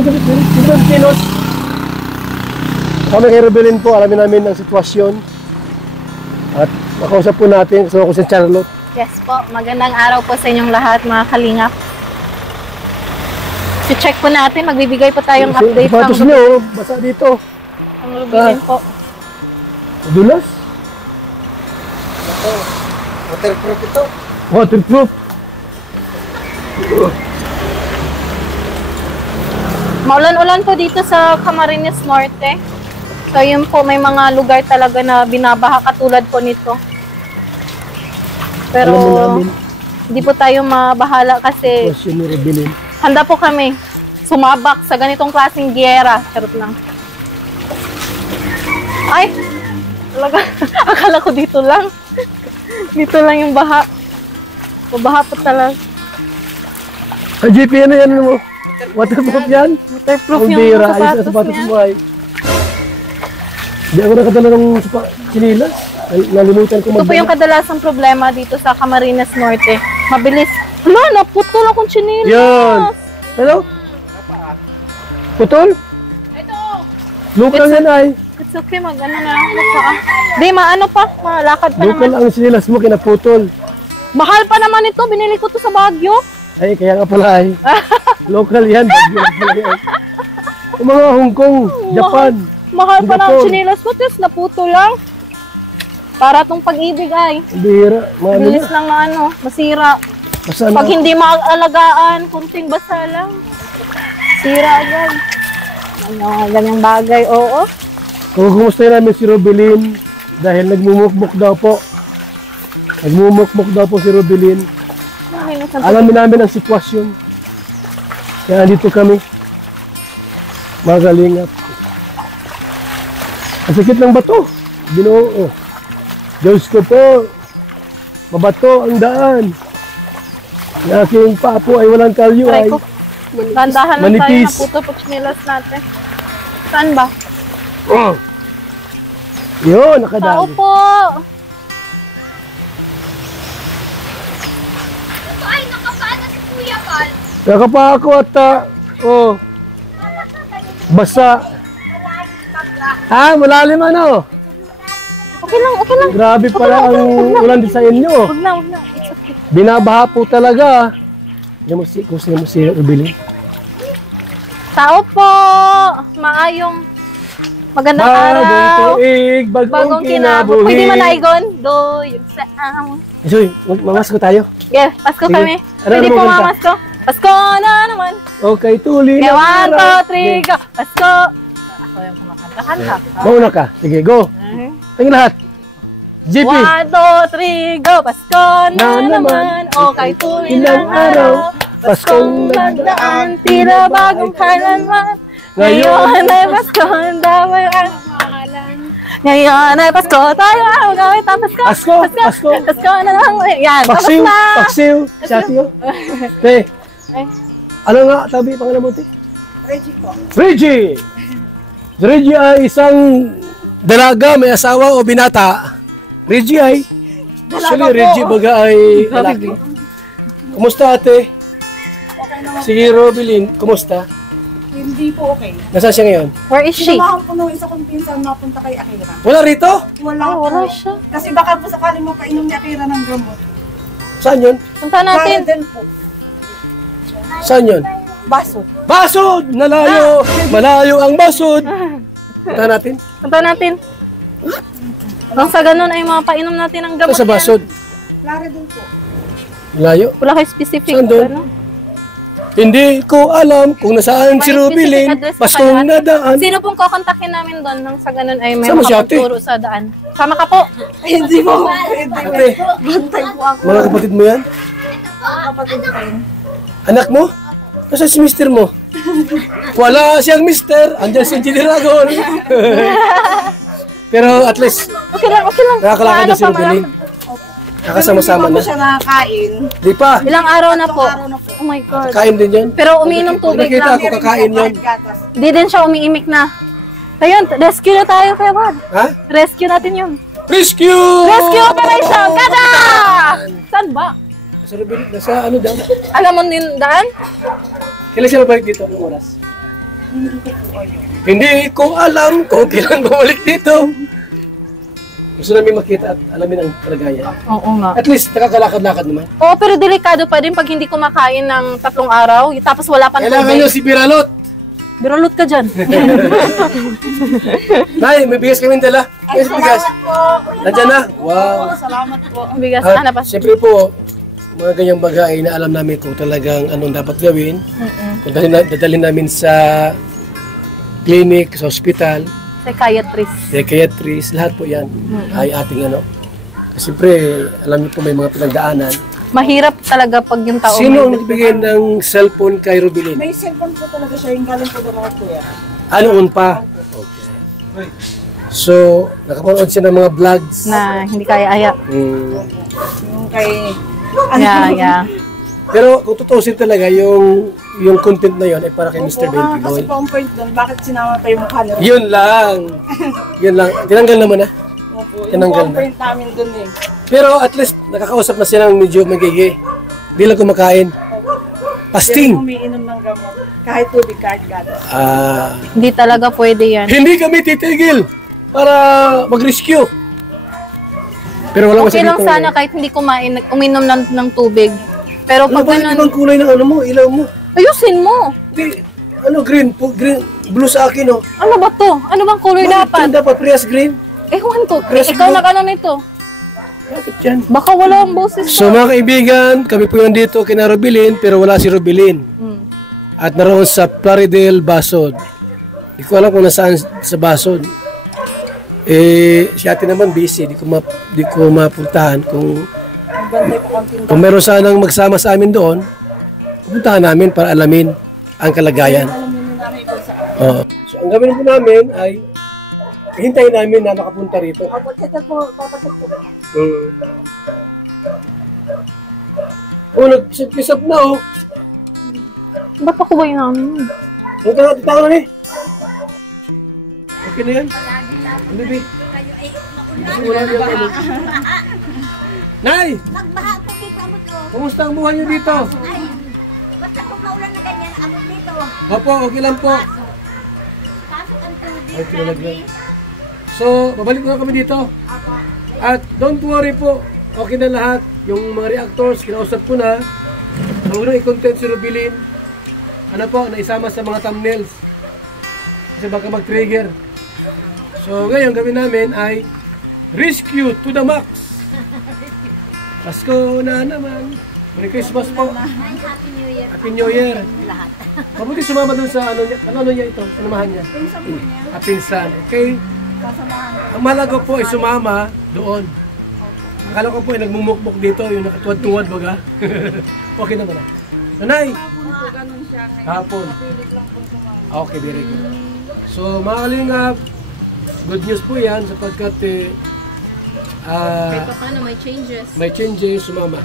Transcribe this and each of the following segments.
Pilipinos. Kami kay Rebelin po, alamin namin ang sitwasyon. At makausap po natin, kasama ko si Charlotte. Yes po, magandang araw po sa inyong lahat mga kalingap. I-check po natin, magbibigay po tayong update. Sapatos niyo, basa dito. Ang Rubilin po. Dulas? Waterproof ito. Waterproof. Maulan-ulan po dito sa Camarines Norte. So yun po, may mga lugar talaga na binabaha katulad po nito. Pero hindi po tayo mabahala kasi handa po kami sumabak sa ganitong klaseng giyera. Charot lang. Ay! Talaga, akala ko dito lang. Dito lang yung baha. Mabaha po talaga. Ay, JP, ano yan mo? Waterproof yan? Waterproof yung sapatos niya. mo ay. Hindi ako nakadala ng sinilas. Nalimutan ko Ito po yung kadalasang problema dito sa Camarines Norte. Mabilis. Hala, naputol akong sinilas. Yan. Hello? Putol? Ito. Local yan ay. It's okay, mag-ano na lang. Di, maano pa. Malakad pa Local naman. ang sinilas mo, kinaputol. Mahal pa naman ito. Binili ko to sa Baguio. Ay, kaya nga pala ay. Local yan. Yung mga Hong Kong, Japan. Mahal pa Singapore. ng sinilas ko. Tapos naputo lang. Para tong pag-ibig ay. Bihira. Bilis lang na ano, masira. Pag hindi maalagaan, kunting basa lang. Sira agad. Ano, ganyang bagay, oo. Kumusta namin si Rebelin dahil nagmumukmuk daw po. Nagmumukmuk daw po si Rebelin. Alamin namin ang sitwasyon. Kaya dito kami. Magalingap. Ang sakit ng bato. Ginoo. Diyos ko po. Mabato ang daan. Yung aking papo ay walang kalyo ay. Gandahan lang tayo, naputo po chinilas natin. Saan ba? Oh. Yun, nakadali. Tao po! Ay, nakapaan si Kuya Pal. Nakapa ako at oh. Basa. Ha? Malalim ano? Okay lang, okay lang. Grabe pala ang ulan din sa inyo. Huwag na, huwag na. It's okay. Binabaha po talaga. Kung sino mo si Rebelin. Tao po! Maayong magandang araw. Tuig, bagong kinabuhi. Pwede manaigon? Do, yung saan. Soy, mamas ko tayo. Yeah, Pasko Sige. kami. Ano Pwede mo po kanta? mamas ko. Pasko na naman. Okay, tuloy Okay, na. 1, 2, 3, go. Pasko. Ako yung kumakanta. Kanta. Mauna ka. Sige, go. Tingin lahat. GP. 1, 2, 3, go. Pasko na naman. Okay, tuloy ng araw. Paskong nagdaan, tila bagong kailanman. Ngayon ay Pasko, ang damay ang pangalan. Ngayon ay Pasko, tayo ang gawin ang Pasko. Pasko, Pasko. Pasko na lang. Yan, tapos Paksiw, na. paksiw. Siyatiyo. Te, Ay, ano nga tabi pangalan mo, te? Reggie po. Reggie! Si Reggie ay isang dalaga, may asawa o binata. Reggie ay, actually Reggie baga ay lalaki. Kumusta ate? Si Rebelin, kumusta? Hindi po okay. Nasaan siya ngayon? where is she? Sinamahan po nung isa kong pinsan mapunta kay Akira. Wala rito? Wala Ah, po. wala siya. Kasi baka po sakaling magpainom ni Akira ng gamot. Saan yun? Punta natin. Garden po. Saan yun? Baso. Basod! Nalayo! Malayo ang basod! Punta natin. Punta natin. Nang sa ganun ay mapainom natin ng gamot Sa basod. Lari din po. Layo. Wala kayo specific. Saan doon? Ano? Hindi ko alam kung nasaan si May Rebelin. specific address pa Paskong kayo? nadaan. Sino pong kukontakin namin doon nang sa ganun ay may Sama si ate. makapagturo sa daan? Sama ka po. Hindi po. Hindi po. Ate, Bantay po ako. mga kapatid mo yan? Kapatid ko rin. Anak mo? Nasaan si mister mo? Wala siyang mister. Andiyan si Engineer Dragon. Pero at least, Okay lang, okay lang. nakakalakad na si pa, Rebelin. Nakasama-sama Hindi pa po na. siya nakakain. Di pa. Ilang araw na po. Araw na po. Oh my God. Kain din yan. Pero umiinom tubig Nakita lang. ko kakain yan. Gatas. Di din siya umiimik na. Ayun, rescue na tayo, Kuya Bob. Ha? Rescue natin yun. Rescue! Rescue operation! Kada! Saan ba? Nasa Rebelin, nasa ano daw? Alam mo din daan? Kailan siya mabalik dito? Anong oras? Hindi ko alam kung kailan bumalik dito. Gusto namin makita at alamin ang kalagayan. Oo nga. At least nakakalakad-lakad naman. Oo, pero delikado pa din pag hindi kumakain ng 3 araw, tapos wala pang Kailangan nyo si Biralot. Biralot ka dyan. Nay, may bigas kami dala. Yes, bigas. Nandiyan na. Wow. Salamat po. Bigas At na pa. siyempre po, mga ganyang bagay na alam namin kung talagang anong dapat gawin. Kung dadalhin namin sa clinic, sa hospital, Psychiatrist. lahat po yan ay ating ano. Kasi siyempre, alam niyo po may mga pinagdaanan. Mahirap talaga pag yung tao Sino ang may nagbigay ng cellphone kay Rubilin? May cellphone po talaga siya, yung galing po daw kuya. Ano pa? Okay. So, nakapanood siya ng mga vlogs. na hindi kaya-aya. Yung kay... Yeah. Pero kung tutusin talaga, yung content na yon ay para kay Mr. Ben Kasi Piloy. po ang point doon, bakit sinama pa yung mukha niya? Yun lang. Tinanggal naman na. Opo, yung tinanggal po ang na. point namin doon eh. Pero at least nakakausap na siya ng medyo magiging. Hindi lang kumakain. Pero Fasting. umiinom ng gamot. Kahit tubig, kahit gatas. Hindi talaga pwede yan. Hindi kami titigil para mag-rescue. Pero wala Okay masabi lang ko sana kahit hindi kumain, uminom ng tubig. Pero Ano pag ba yung ganun, ibang kulay ng ano mo, ilaw mo? ayusin mo. Hindi, green, blue sa akin, oh. Ano ba to? Ano bang color dapat? Dapat Prius green. Ewan ko. Yes, Ikaw bro. nag-ano nito. Bakit yan? Baka wala ang boses So mga kaibigan, kami po yung dito kina Rubilin, pero wala si Rubilin. At naroon sa Plaridel, Basod. Hindi ko alam kung nasaan sa Basod. Si ate naman busy, di ko mapuntahan. Nagbantay po konting Kung meron sanang magsama sa amin doon, pupuntahan namin para alamin ang kalagayan. alam mo namin kung saan. Oo. So ang gawin po namin ay hintayin namin na makapunta rito. Opo, chat po, papachat po. Nag-isap na oh. Ba't ako ba yung namin? Ang tatawa na eh. Okay na yan? Baby. Wala na ano. Nay! Magbaha po dito, abot ko. Kumusta ang buhay niyo dito? Ay, basta kung maulan na ganyan, abot dito. Opo, okay lang po. Pasok ang tubig. Ay, tinalagyan. So, babalik na kami dito. Apo. At don't worry po, okay na lahat. Yung mga reactors, kinausap ko na. Ang unang i-content si Rubilin, ano po, naisama sa mga thumbnails. Kasi baka mag-trigger. So, ngayon gawin namin ay rescue to the max. Pasko na naman. Merry Christmas po. Ay, Happy New Year. Happy New Year. Lahat. Mabuti sumama dun sa ano niya ito, sinamahan niya. Pinsan po niya, Pinsan. Okay. kasamahan ko. Ang mahalaga po ay sumama doon. Akala ko po ay nagmumukmuk dito, yung nakatuwad-tuwad baga. Okay naman na. Nanay! Hapon po, ganun siya ngayon. Hapon. Pilit lang po sumama. Okay, very good. So, mga kalingap, good news po yan sapagkat Paano may changes? may changes, sumama.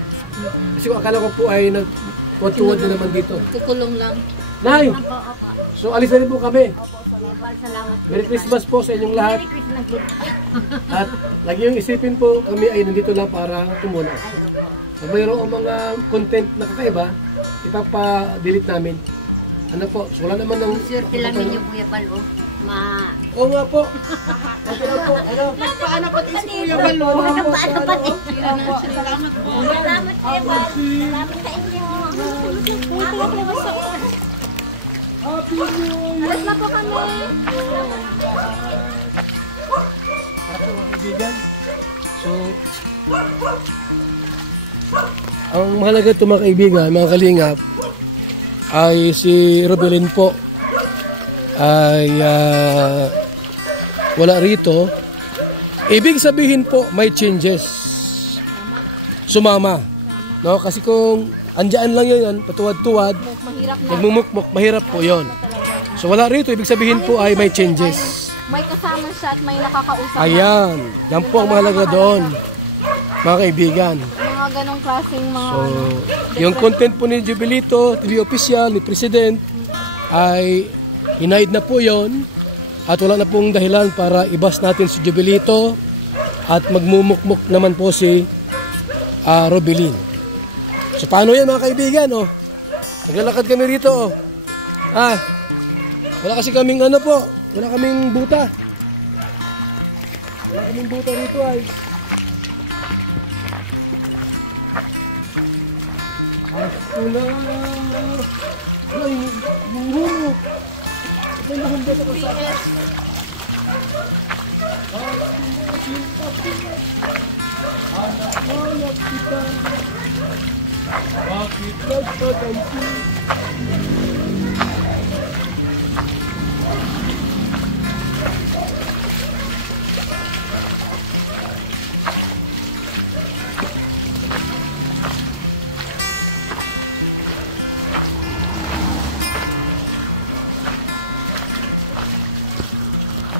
Kasi kung akala ko po ay nagtuwad-tuwad na naman dito. Kukulong lang. Nay! So, alis na rin po kami. Salamat. Merry Christmas po sa inyong lahat. Merry Christmas din. At lagi yung isipin po, kami ay nandito lang para tumulong. Kung mayroong mga content na kakaiba, ipapa-delete namin. Ano po, so wala naman ng... Swerte lang ninyo, Kuya Bal, oh. Oo nga po. Okay lang po. Ano? Paano pati si Kuya Bal? Paano pati? Salamat po. Salamat, Kuya Bal. Salamat sa inyo. Alas na po kami. Para po mga kaibigan. So, ang mahalaga ito mga kaibigan, mga kalingap, ay si Rubilin po ay wala rito. Ibig sabihin po may changes. Sumama. No? Kasi kung andyan lang yun, patuwad-tuwad, nagmumukmuk, mahirap po yon. So wala rito, ibig sabihin po ay may changes. May kasama siya at may nakakausap. Ayan, yan po ang mahalaga doon, mga kaibigan. Mga ganong klaseng mga... So, yung content po ni Jubilito, TV official, ni President, ay hinaid na po yon at wala na pong dahilan para ibas natin si Jubilito at magmumukmuk naman po si Rubilin. So, paano yan mga kaibigan? Oh? Naglalakad kami rito. Oh. Wala kasi kaming ano po, wala kaming buta. Wala kaming buta rito ay. Asula. Ay, muhuro. May nahunda sa kalsada. Hanap kita. Bakit nagtatampo?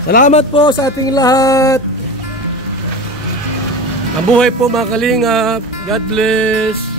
Salamat po sa ating lahat. Mabuhay po mga kalingap. God bless.